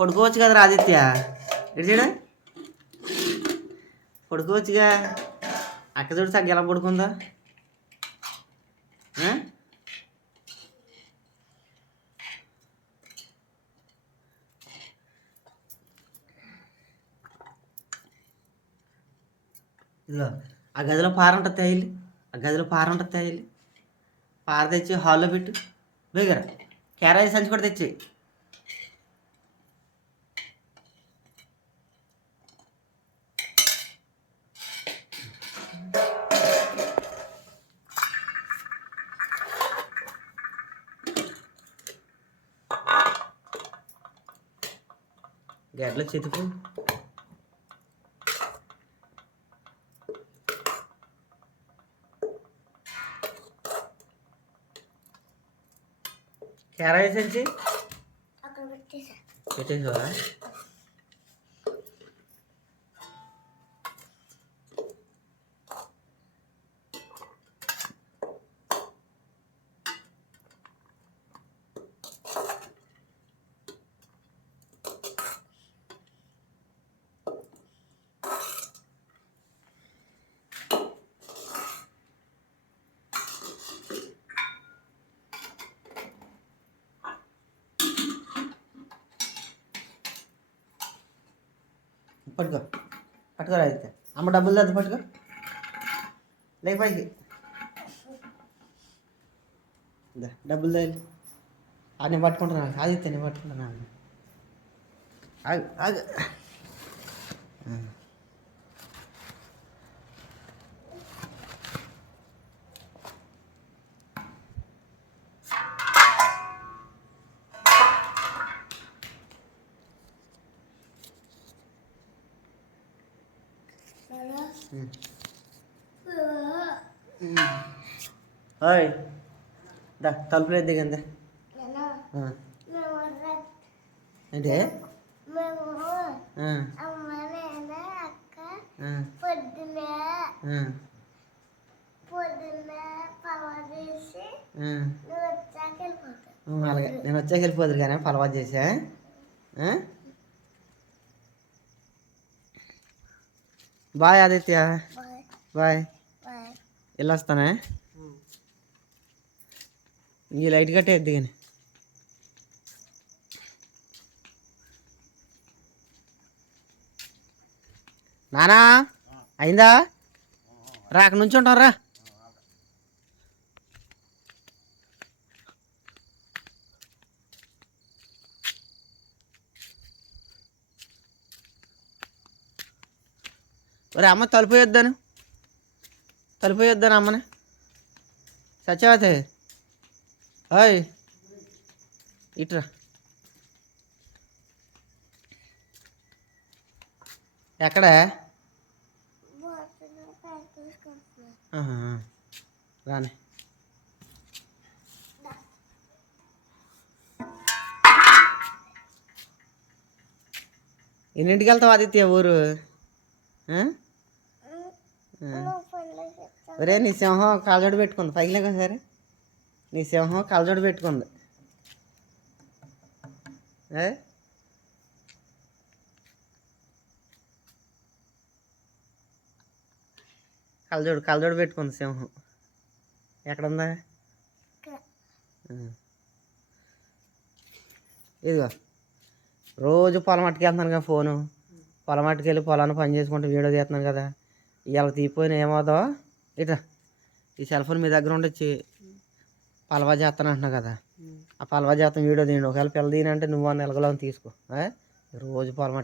పడుకోవచ్చు కదరా ఆదిత్య. ఇటు పడుకోవచ్చుగా అక్క చూడు తగ్గ ఎలా పడుకుందా. ఇదిగో ఆ గదిలో పార ఉంటుంది ఆ గదిలో పార ఉంటుంది పార తెచ్చి హాల్లో పెట్టు. బేగరా. క్యారేజ్ సంచి కూడా తెచ్చి చెతుకు అక్కడ పెట్టేసా పెట్టేసావా పట్టుకో పట్టుకోరా అయితే అమ్మ డబ్బులు దద్దు పట్టుకో. లేక పైకి. డబ్బులు లేదు అది నేను పట్టుకుంటున్నాను ఆదిత్య నేను పట్టుకుంటున్నాను ఆగు ఆగు ఆ. హాయ్ దా తలుపులు ఎద్ది కింద ఏంటి మేము ఆ, అమ్మ నాన్న అక్క ఆ, పొద్దున ఆ, పొద్దున పవర్ చేసి ఆ. నువ్వు వచ్చాక వెళ్ళిపోతావు ఉమ్, అలాగే. నేను వచ్చాక వెళ్ళిపోదురు కానీ పలవాటు చేసా? బాయ్ ఆదిత్య. బాయ్. వెళ్ళొస్తానే ఈ లైట్ కట్టేద్ది కానీ. నానా అయిందా? రా అక్కడ నుంచి ఉంటాం రా. ఒరే అమ్మ తలుపు వేద్దాను తలుపు వేద్దాను అమ్మని. సత్యవతి. హాయ్. ఇట్రా. ఎక్కడ? పోతున్నా రాని. ఎన్నింటికి వెళ్తావు ఆదిత్య ఊరు? ఒరే నీ సింహం కాళ్ళడు పెట్టుకుని పైకి లేక సరే నీ సింహం కలజోడు పెట్టుకుంది. ఏ? కలజోడు కలజోడు పెట్టుకుంది సింహం. ఎక్కడుందా? ఇదిగో. రోజు పొలం అట్టుకెళ్తున్నాను కదా ఫోను. పొలం అట్టుకెళ్ళి పొలాన్ని పని చేసుకుంటూ వీడియో తీస్తున్నాను కదా. ఇవాళ తీపోయిన ఏమవుతావో? ఇట్రా ఈ సెల్ ఫోన్ మీ దగ్గర ఉండొచ్చి. పలవా చేస్తాను అంటున్నావు కదా. ఆ పలవా చేస్తాను వీడియో తీయండి. ఒకవేళ పిల్ల తీయనంటే నువ్వు అన్న ఎలగలో తీసుకో. ఆ? రోజు పొలం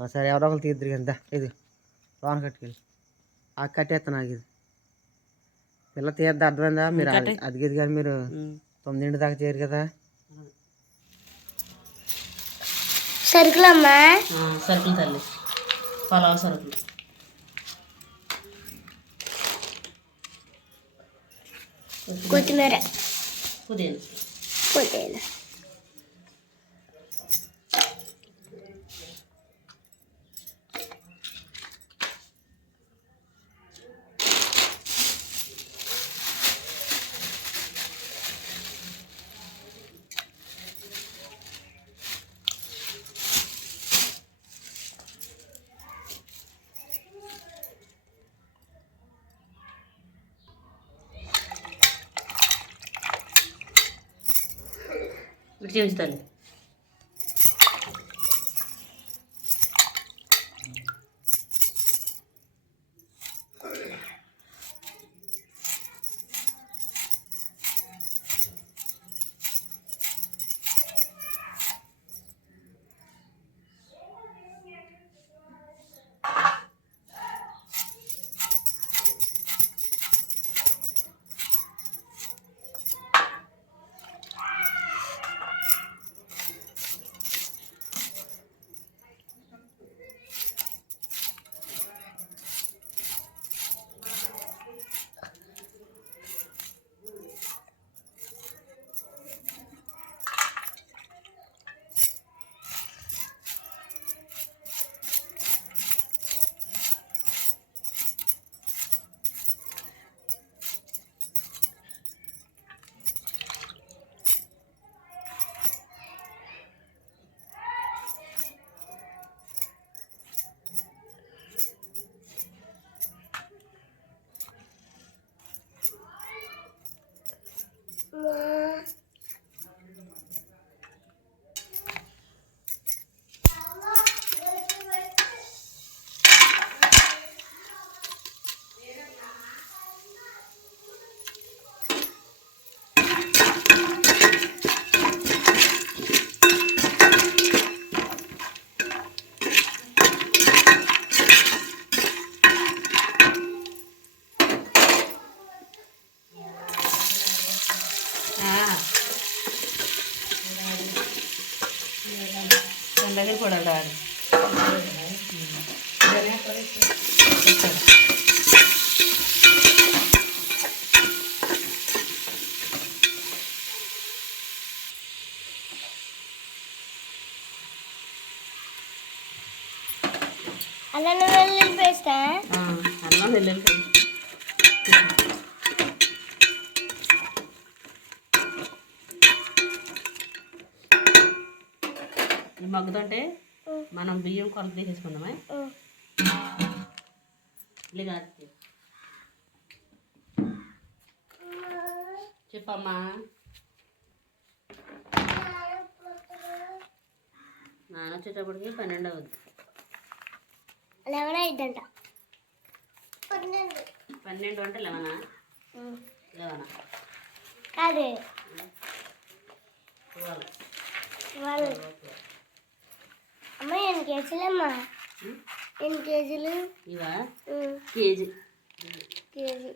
ఆ, సరే ఎవరో ఒకరు తీద్దరు కదా ఇది లోన్ కట్టుకెళ్ళి. ఆ కట్టేస్తాను నాకు ఇది. పిల్ల తీద్దా అర్థమైందా? మీరు అది- అది ఇది కానీ మీరు తొమ్మిదింటి దాకా చేయరు కదా. సరుకులమ్మా. సరుకులు తల్లి. పొలాల సరుకులు. ಕೊತ್ತಂಬರಿ ಪುದೀನ ಪುದೀನ మంచిగా అలా వెళ్ళి పేస్తా అన్నం వెళ్ళండి ఈ మగ్గుతుంటే మనం బియ్యం కొలత తీసేసుకుందామా? చెప్పమ్మా. నాన్న వచ్చేటప్పటికి పన్నెండు అవుద్ది. లెవెన్ అయిద్దంట. పన్నెండు. పన్నెండు అంటే లెవెనా? లెవెనా? కాదు. అమ్మ ఎన్ని కేజీలమ్మా? ఎన్ని కేజీలు? ఇవా? కేజీ. కేజీ.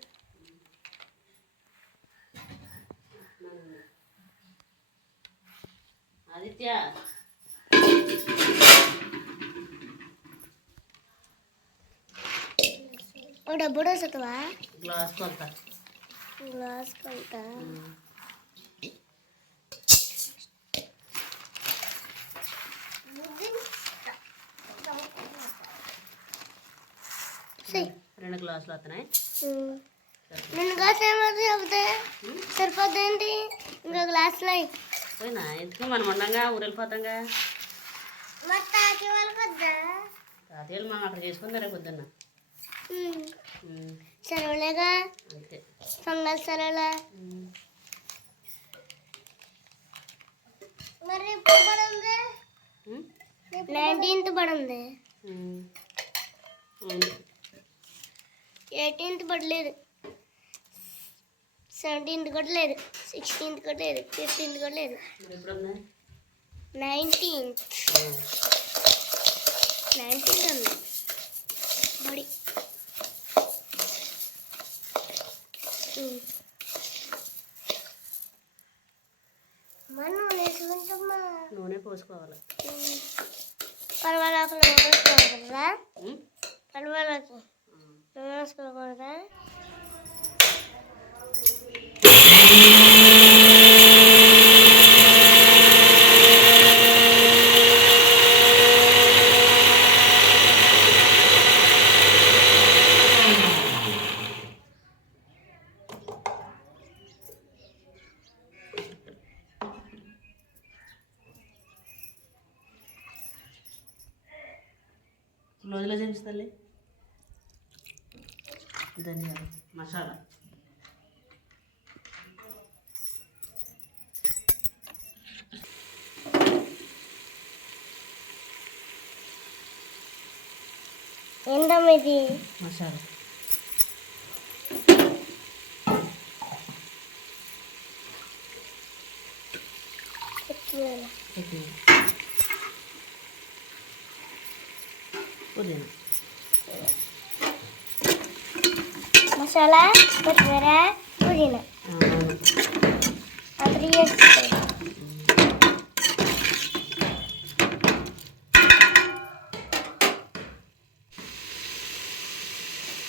ఆదిత్య. ఒక డబ్బు వస్తుందా గ్లాస్ కొలత గ్లాస్ కొంత రెండు గ్లాసులు వస్తున్నాయి రెండు గ్లాసులు ఏమవుతుంది చెబితే? సరిపోద్దేంటి? ఇంకో గ్లాసులు పోయినా ఎందుకు మనం ఉండంగా ఊరు వెళ్ళిపోతాంగా? మరి తాకి వాళ్ళకి వద్దా? తాతయ్యలు మనం అక్కడ చేసుకుందారా పొద్దున్న అంతే పొంగల్ ఉమ్. మరి ఎప్పుడు పడుంది? నైన్టీన్త్ పడుంది. ఎయిటీన్త్ పడలేదు. సెవెంటీన్త్ కూడా లేదు. సిక్స్టీన్త్ కూడా లేదు. ఫిఫ్టీన్త్ కూడా లేదు. నైన్టీన్త్. నైన్టీన్త్ ఉంది. బడి మనం వేసుకుంటామా నూనె పోసుకోవాలి. పర్వాలకు నూనె వేసుకోకూడదా ఉమ్, పర్వాలకు నూనె వేసుకోకూడదా రోజుల చేయించు తల్లి. ధనియాలు మసాలా. మసాలా. పుదీనా మసాలా కొత్తిమీర పుదీనా ఆ, అవును. అందరూ వేసుకోవాలి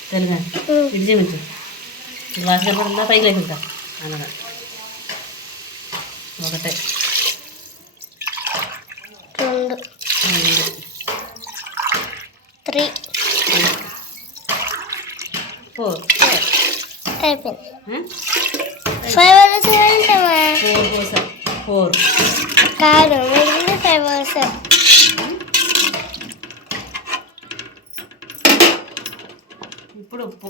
తెలుగా ఇటు చూపించు గ్లాస్ కనపడుతుందా పైకి లేకుంటా అనగా ఒకటే రెండు రెండు త్రీ ఫోర్. అయిపోయింది. ఫోర్ కాదు ఫైవ్ అవర్స్ ఇప్పుడు ఉప్పు.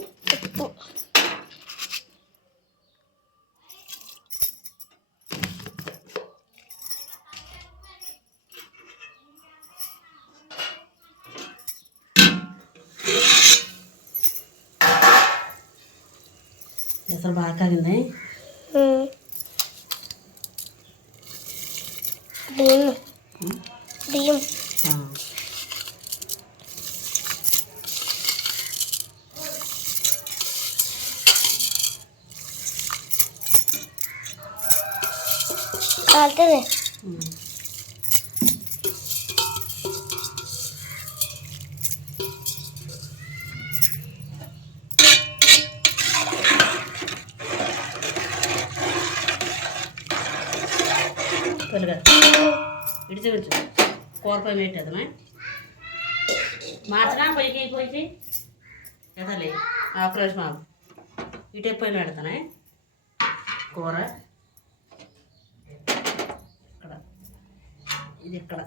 ఉప్పు అసలు బాగా కూర పై పెట్టేదనా మార్చనా పైకి పైకి ఎదలే ఆకు రోజు మాకు ఇటు ఎప్పుడు పెడతానే? కూర. ఇక్కడ. ఇది ఇక్కడ.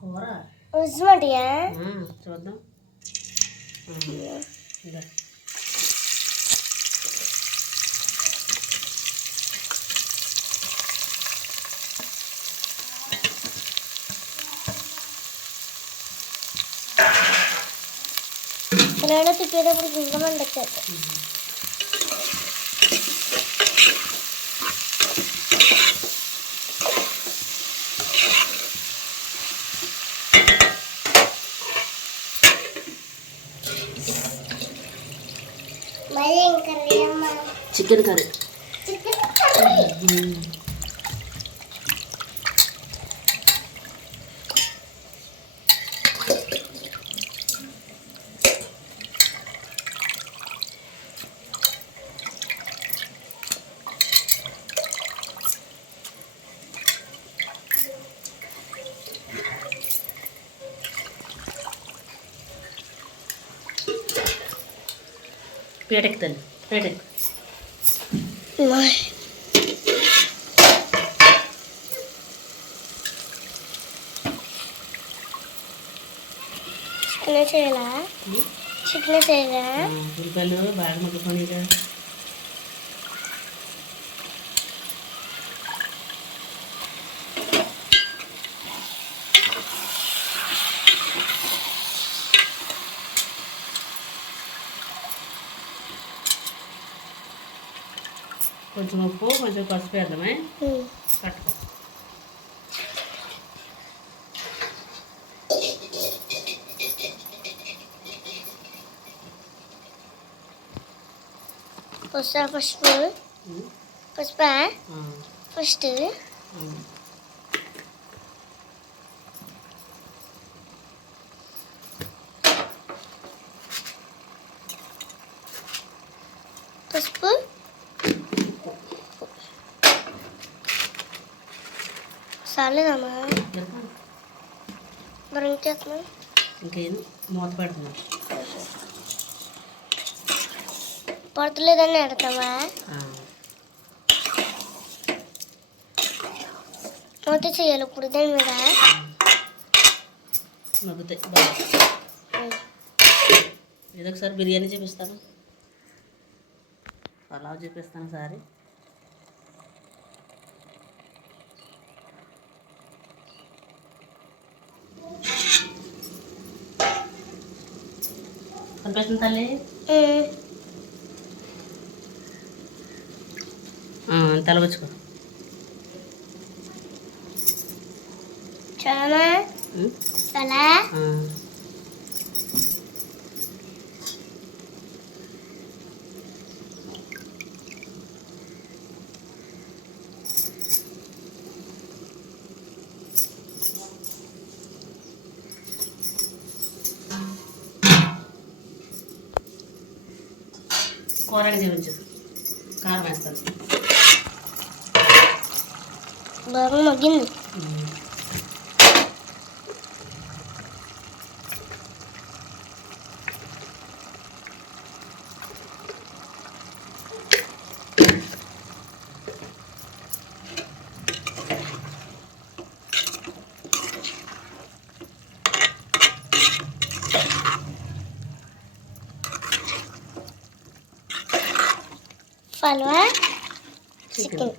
కూర? చూద్దాం. ఆ, ఇదా. ఇలా తిప్పేటప్పుడు ఇంకా మండొచ్చేది ಪೇಟೆಗೆ ತಂದು ಪೇಟೆಗೆ ಚಿಕನ್ ಸೇರ ಚಿಕನ್ ಸೇರ ಹುಡುಗನು ಬಾಳ ಮಗ್ಕೊಂಡಿದ್ದ కొంచెం ఉప్పు కొంచెం పసుపు వేద్దామే. కట్టుకో. పసుపు. పసుపు. పసుపు ఫస్ట్ ఆ. పసుపు చాలేదమ్మా సరిపోదు. ఇంకేం మూత పెడుతున్నా. పడతలేదని ఎడతావా ఆ, మూత చేయాలి ఇప్పుడు దాని మీద. మగ్గుతాయి ఏదో ఒకసారి బిర్యానీ చూపిస్తాను. పలావ్ చూపిస్తాను సారి. కనిపిస్తుంది తల్లి తలబుచ్చుకో చాలా? చాలా ఆ. కూరని follower eh? chicken.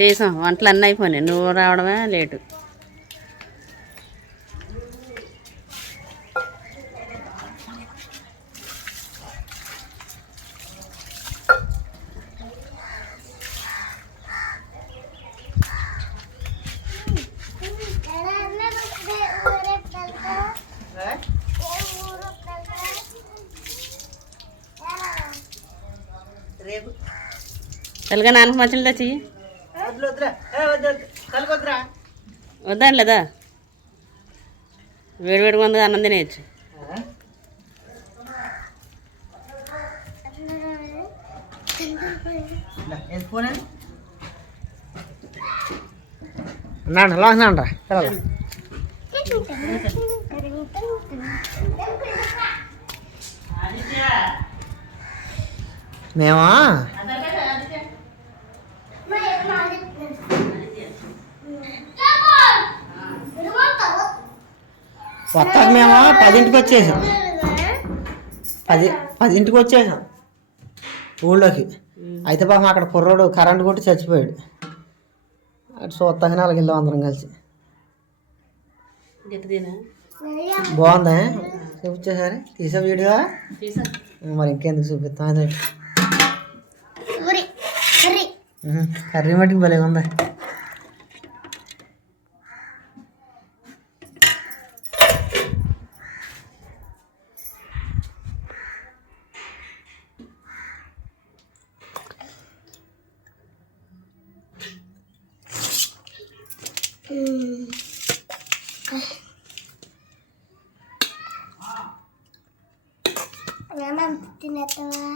చేసాం. వంటలు అన్నీ అయిపోయినాయి. నువ్వు రావడమే లేటు. తెలుగా నాన్నకు మచ్చలు తెచ్చి వద్దు వద్దు కలుగొద్దురా వద్దండి లేదా వేడి వేడి ముందుగా అన్నం తినేయచ్చు. లాగా మేమా? కొత్తగా మేము పదింటికి వచ్చేసాం. పది పదింటికి వచ్చేసాం. ఊళ్ళోకి. అయితే పాపం అక్కడ కుర్రోడు కరెంట్ కొట్టి చచ్చిపోయాడు. అటు చూస్తాగానే అలాగ వెళ్ళాం అందరం కలిసి. బాగుందా? చూపించేసారి? తీసా వీడియో? తీసా. మరి ఇంకెందుకు చూపిస్తాం? అదే. కర్రీ కర్రీ ఉహు, కర్రీ మట్టుకు భలే ఉందా నాన్న తినేస్తావా